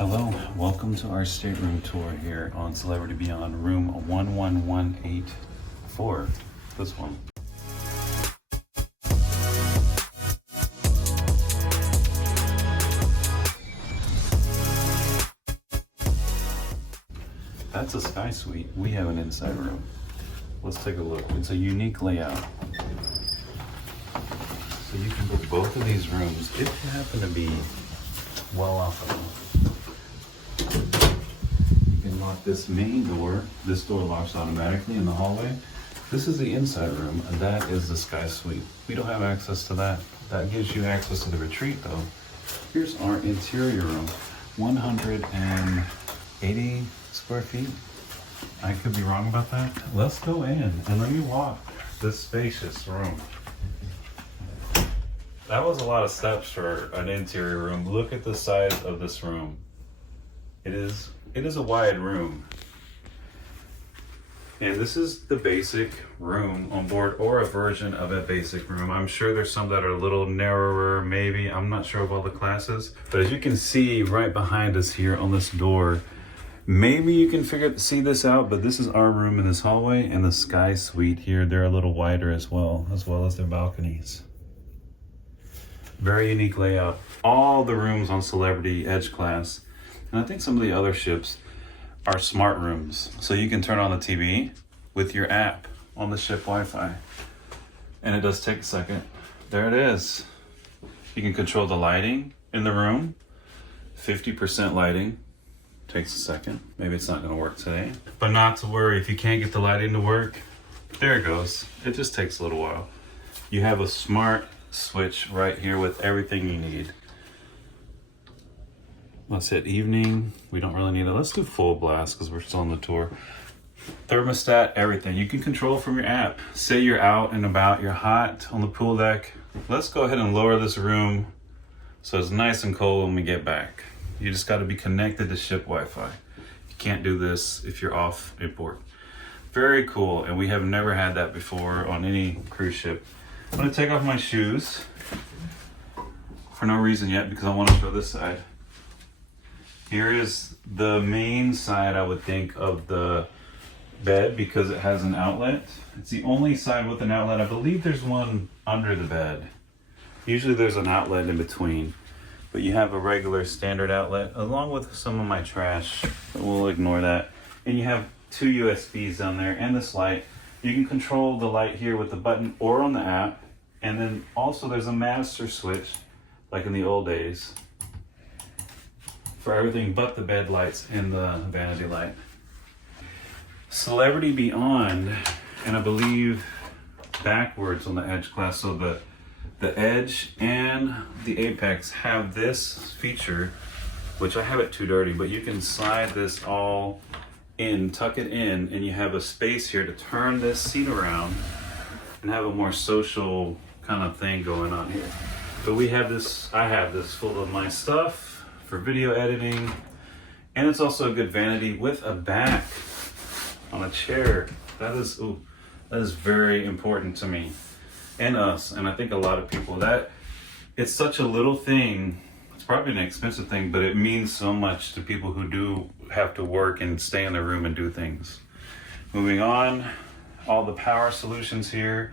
Hello, welcome to our stateroom tour here on Celebrity Beyond, room 11184. This one. That's a sky suite. We have an inside room. Let's take a look. It's a unique layout. So you can book both of these rooms if you happen to be well off of them. You can lock this main door. This door locks automatically in the hallway. This is the inside room, and that is the sky suite. We don't have access to that. That gives you access to the retreat though. Here's our interior room, 180 square feet. I could be wrong about that. Let's go in and let me walk this spacious room. That was a lot of steps for an interior room. Look at the size of this room. It is a wide room. And this is the basic room on board, or a version of a basic room. I'm sure there's some that are a little narrower, maybe. I'm not sure of all the classes. But as you can see right behind us here on this door, maybe you can see this out, but this is our room in this hallway, and the sky suite here, they're a little wider as well as their balconies. Very unique layout. All the rooms on Celebrity Edge class, and I think some of the other ships, are smart rooms. So you can turn on the TV with your app on the ship Wi-Fi. And it does take a second. There it is. You can control the lighting in the room. 50% lighting. Takes a second. Maybe it's not gonna work today. But not to worry, if you can't get the lighting to work, there it goes. It just takes a little while. You have a smart switch right here with everything you need. Let's hit evening. We don't really need it. Let's do full blast because we're still on the tour. Thermostat, everything. You can control from your app. Say you're out and about, you're hot on the pool deck. Let's go ahead and lower this room so it's nice and cold when we get back. You just got to be connected to ship Wi-Fi. You can't do this if you're off a port. Very cool, and we have never had that before on any cruise ship. I'm gonna take off my shoes for no reason yet because I want to show this side. Here is the main side, I would think, of the bed because it has an outlet. It's the only side with an outlet. I believe there's one under the bed. Usually there's an outlet in between, but you have a regular standard outlet along with some of my trash. We'll ignore that. And you have two USBs down there and this light. You can control the light here with the button or on the app. And then also there's a master switch, like in the old days, for everything but the bed lights and the vanity light. Celebrity Beyond, and I believe backwards on the Edge class, so the Edge and the Apex have this feature, which I have it too dirty, but you can slide this all in, tuck it in, and you have a space here to turn this seat around and have a more social kind of thing going on here. But we have this, I have this full of my stuff for video editing, and it's also a good vanity with a back on a chair. That is very important to me and us, and I think a lot of people. That it's such a little thing. It's probably an expensive thing, but it means so much to people who do have to work and stay in their room and do things. Moving on, all the power solutions here.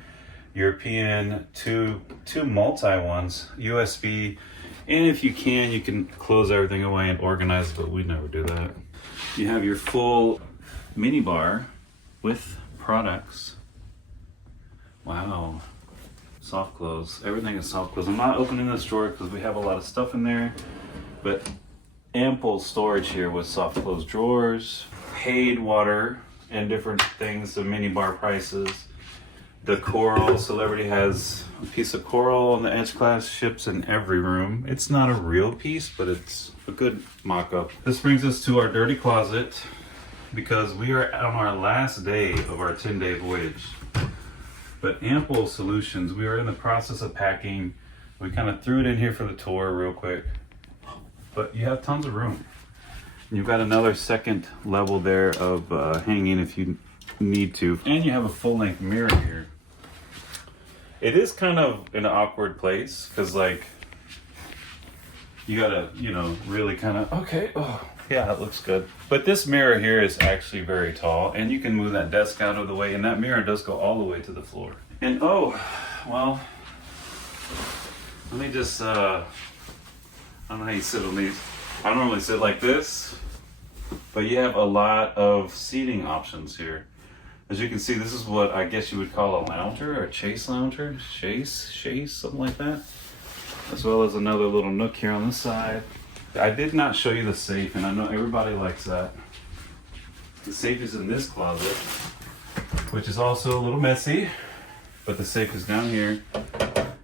European, two multi ones, USB, and if you can close everything away and organize it, but we never do that. You have your full mini bar with products. Wow, soft close. Everything is soft close. I'm not opening this drawer because we have a lot of stuff in there, but ample storage here with soft close drawers, paid water and different things, the mini bar prices. The coral, Celebrity has a piece of coral on the Edge class ships in every room. It's not a real piece, but it's a good mock-up. This brings us to our dirty closet because we are on our last day of our 10-day voyage. But ample solutions. We are in the process of packing. We kind of threw it in here for the tour real quick. But you have tons of room. You've got another second level there of hanging if you need to. And you have a full-length mirror here. It is kind of an awkward place because, like, You gotta, you know, really kind of, okay, oh, yeah, that looks good. But this mirror here is actually very tall, and you can move that desk out of the way, and that mirror does go all the way to the floor. And oh, well, let me just, I don't know how you sit on these. I normally sit like this, but you have a lot of seating options here. As you can see, this is what I guess you would call a lounger or a chase lounger, chaise, something like that. As well as another little nook here on the side. I did not show you the safe, and I know everybody likes that. The safe is in this closet, which is also a little messy, but the safe is down here.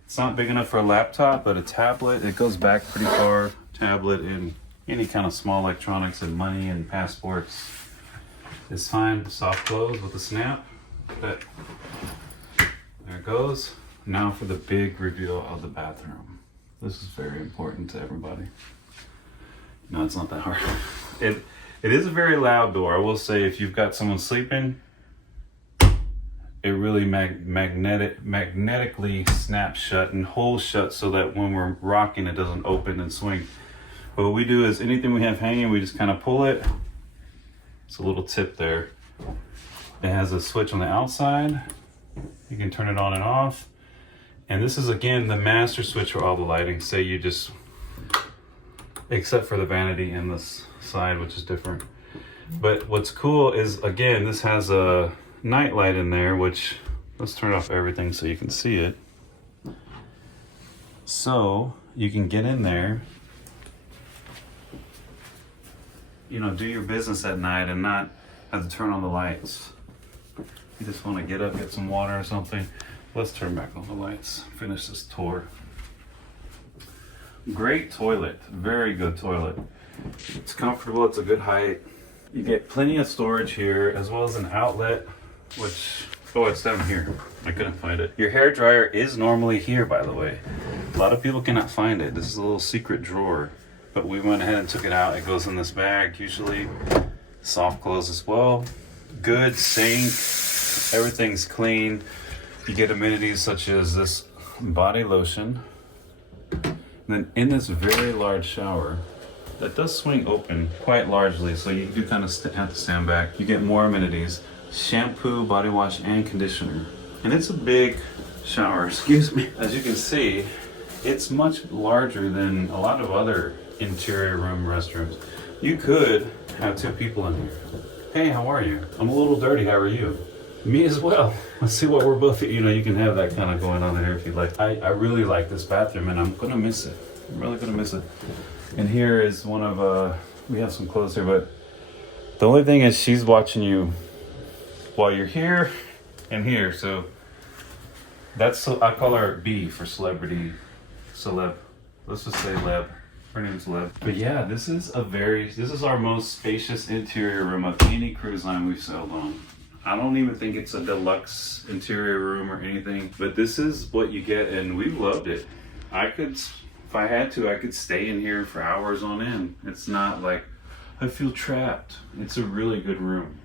It's not big enough for a laptop, but a tablet, it goes back pretty far. Tablet and any kind of small electronics and money and passports is fine. Soft close with a snap. But there it goes. Now for the big reveal of the bathroom. This is very important to everybody. No, it's not that hard. It is a very loud door. I will say, if you've got someone sleeping, it really magnetically snaps shut and holds shut so that when we're rocking, it doesn't open and swing. But what we do is anything we have hanging, we just kind of pull it. It's a little tip there. It has a switch on the outside. You can turn it on and off. And this is, again, the master switch for all the lighting. Say you just, except for the vanity in this side, which is different. But what's cool is, again, this has a night light in there, which, let's turn off everything so you can see it. So you can get in there, you know, do your business at night and not have to turn on the lights. You just want to get up, get some water or something. Let's turn back on the lights, finish this tour. Great toilet, very good toilet. It's comfortable, it's a good height. You get plenty of storage here, as well as an outlet, which, oh, it's down here. I couldn't find it. Your hair dryer is normally here, by the way. A lot of people cannot find it. This is a little secret drawer, but we went ahead and took it out. It goes in this bag, usually. Soft close as well. Good sink, everything's clean. You get amenities such as this body lotion. And then in this very large shower, that does swing open quite largely, so you do kind of have to stand back. You get more amenities. Shampoo, body wash, and conditioner. And it's a big shower, excuse me. As you can see, it's much larger than a lot of other interior room restrooms. You could have two people in here. Hey, how are you? I'm a little dirty, how are you? Me as well. Let's see what we're both, you know, you can have that kind of going on in here if you like. I really like this bathroom, and I'm gonna miss it. I'm really gonna miss it. And here is one of, we have some clothes here, but the only thing is she's watching you while you're here and here. So that's, I call her B for celebrity, celeb. Let's just say Leb. Her name's Leb. But yeah, this is our most spacious interior room of any cruise line we've sailed on. I don't even think it's a deluxe interior room or anything, but this is what you get, and we've loved it. I could, if I had to, I could stay in here for hours on end. It's not like I feel trapped. It's a really good room.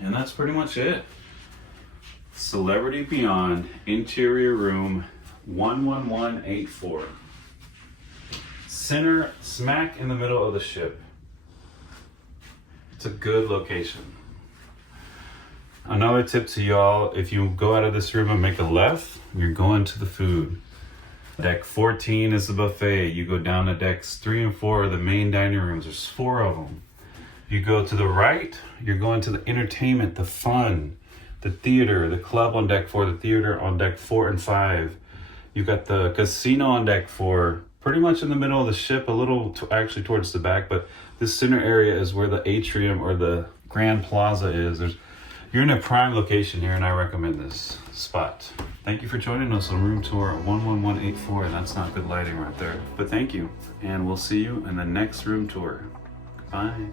And that's pretty much it. Celebrity Beyond interior room 11184. Center smack in the middle of the ship. It's a good location. Another tip to y'all, if you go out of this room and make a left, you're going to the food. Deck 14 is the buffet. You go down to decks 3 and 4 are the main dining rooms. There's 4 of them. You go to the right, you're going to the entertainment, the fun, the theater, the club on deck 4, the theater on deck 4 and 5. You've got the casino on deck 4, pretty much in the middle of the ship, a little actually towards the back, but this center area is where the atrium or the Grand Plaza is. You're in a prime location here, and I recommend this spot. Thank you for joining us on room tour 11184. That's not good lighting right there, but thank you, and we'll see you in the next room tour. Bye.